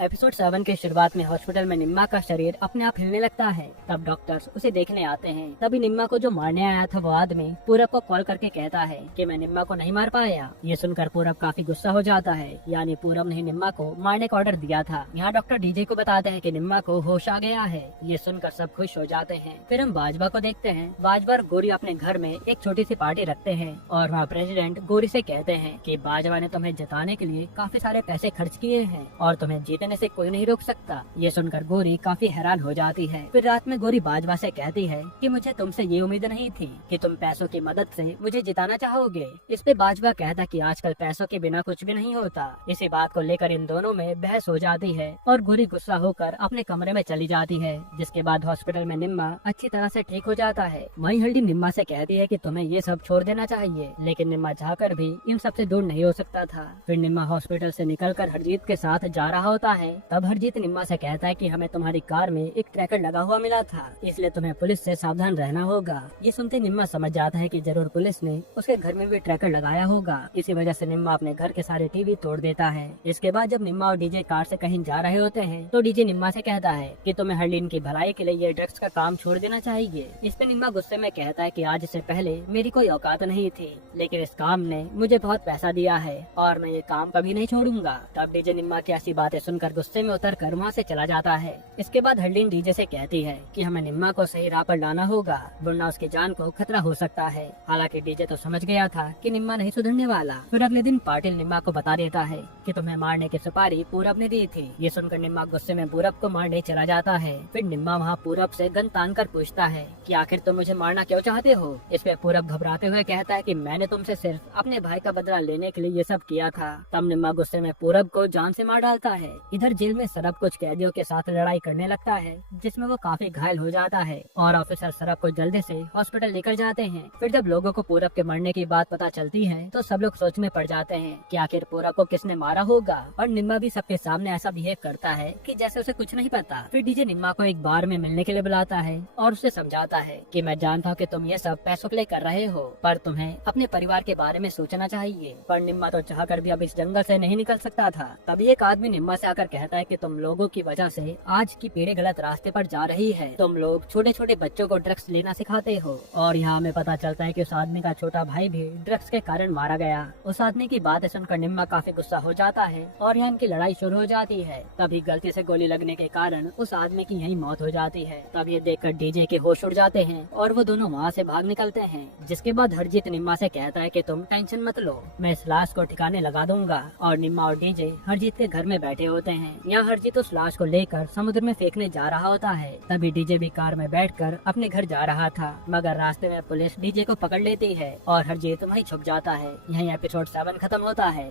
Episode 7 के शुरुआत में हॉस्पिटल में निम्मा का शरीर अपने आप हिलने लगता है। तब डॉक्टर्स उसे देखने आते हैं। तभी निम्मा को जो मारने आया था वो आदमी पूरब को कॉल करके कहता है कि मैं निम्मा को नहीं मार पाया। ये सुनकर पूरब काफी गुस्सा हो जाता है, यानी पूरब ने निम्मा को मारने का ऑर्डर दिया था। यहाँ डॉक्टर डीजे को बताते हैं कि निम्मा को होश आ गया है। ये सुनकर सब खुश हो जाते हैं। फिर हम बाजवा को देखते हैं। बाजवा और गोरी अपने घर में एक छोटी सी पार्टी रखते हैं और वहाँ प्रेसिडेंट गोरी से कहते हैं कि बाजवा ने तुम्हें जिताने के लिए काफी सारे पैसे खर्च किए हैं और तुम्हें जीतने से कोई नहीं रोक सकता। ये सुनकर गोरी काफी हैरान हो जाती है। फिर रात में गोरी बाजवा से कहती है कि मुझे तुमसे ये उम्मीद नहीं थी कि तुम पैसों की मदद से मुझे जिताना चाहोगे। इस पे बाजवा कहता कि आजकल पैसों के बिना कुछ भी नहीं होता। इसी बात को लेकर इन दोनों में बहस हो जाती है और गोरी गुस्सा होकर अपने कमरे में चली जाती है। जिसके बाद हॉस्पिटल में निम्मा अच्छी तरह से ठीक हो जाता है। वहीं हल्दी निम्मा से कहती है कि तुम्हें ये सब छोड़ देना चाहिए, लेकिन निम्मा चाहकर भी इन सब से दूर नहीं हो सकता था। फिर निम्मा हॉस्पिटल से निकलकर हरजीत के साथ जा रहा होता है। तब हरजीत निम्मा से कहता है कि हमें तुम्हारी कार में एक ट्रैकर लगा हुआ मिला था, इसलिए तुम्हें पुलिस से सावधान रहना होगा। ये सुनते निम्मा समझ जाता है कि जरूर पुलिस ने उसके घर में भी ट्रैकर लगाया होगा। इसी वजह से निम्मा अपने घर के सारे टीवी तोड़ देता है। इसके बाद जब निम्मा और डीजे कार से कहीं जा रहे होते हैं तो डीजे निम्मा से कहता है कि तुम्हें हरलीन की भलाई के लिए ये ड्रग्स का काम छोड़ देना चाहिए। इस पे निम्मा गुस्से में कहता है कि आज से पहले मेरी कोई औकात नहीं थी, लेकिन इस काम ने मुझे बहुत पैसा दिया है और मैं ये काम कभी नहीं छोड़ूंगा। तब डीजे निम्मा की ऐसी बातें सुनकर गुस्से में उतर कर वहाँ से चला जाता है। इसके बाद हरलीन डीजे से कहती है कि हमें निम्मा को सही राह पर लाना होगा, वरना उसकी जान को खतरा हो सकता है। हालांकि डीजे तो समझ गया था कि निम्मा नहीं सुधरने वाला। फिर अगले दिन पाटिल निम्मा को बता देता है कि तुम्हें मारने की सुपारी पूरब ने दी थी। ये सुनकर निम्मा गुस्से में पूरब को मारने चला जाता है। फिर निम्मा वहाँ पूरब से गन तान कर पूछता है कि आखिर तुम मुझे मारना क्यों चाहते हो। इस पे पूरब घबराते हुए कहता है कि मैंने तुमसे सिर्फ अपने भाई का बदला लेने के लिए ये सब किया था। तब निम्मा गुस्से में पूरब को जान से मार डालता है। इधर जेल में सरब कुछ कैदियों के साथ लड़ाई करने लगता है, जिसमें वो काफी घायल हो जाता है और ऑफिसर सरब को जल्दी से हॉस्पिटल लेकर जाते हैं। फिर जब लोगों को पूरब के मरने की बात पता चलती है तो सब लोग सोच में पड़ जाते हैं कि आखिर पूरब को किसने मारा होगा। और निम्मा भी सबके सामने ऐसा बिहेव करता है कि जैसे उसे कुछ नहीं पता। फिर डीजे निम्मा को एक बार में मिलने के लिए बुलाता है और उसे समझाता है कि मैं जानता हूँ कि तुम ये सब पैसों के लिए कर रहे हो, पर तुम्हें अपने परिवार के बारे में सोचना चाहिए। पर निम्मा तो चाहकर भी अब इस जंगल से नहीं निकल सकता था। तभी एक आदमी निम्मा से आकर कहता है कि तुम लोगों की वजह से आज की पीढ़ी गलत रास्ते पर जा रही है। तुम लोग छोटे छोटे बच्चों को ड्रग्स लेना सिखाते हो। और यहाँ हमें पता चलता है कि उस आदमी का छोटा भाई भी ड्रग्स के कारण मारा गया। उस आदमी की बात सुनकर निम्मा काफी गुस्सा हो जाता है और यहाँ इनकी लड़ाई शुरू हो जाती है। तभी गलती से गोली लगने के कारण उस आदमी की यही मौत हो जाती है। तब ये देखकर डीजे के होश उड़ जाते हैं और वो दोनों वहाँ से भाग निकलते हैं। जिसके बाद हरजीत निम्मा से कहता है कि तुम टेंशन मत लो, मैं इस लाश को ठिकाने लगा दूंगा। और निम्मा और डीजे हरजीत के घर में बैठे होते हैं। यहाँ हरजीत उस लाश को लेकर समुद्र में फेंकने जा रहा होता है। तभी डीजे भी कार में बैठकर अपने घर जा रहा था, मगर रास्ते में पुलिस डीजे को पकड़ लेती है और हरजीत वहीं छुप जाता है। यहीं एपिसोड 7 खत्म होता है।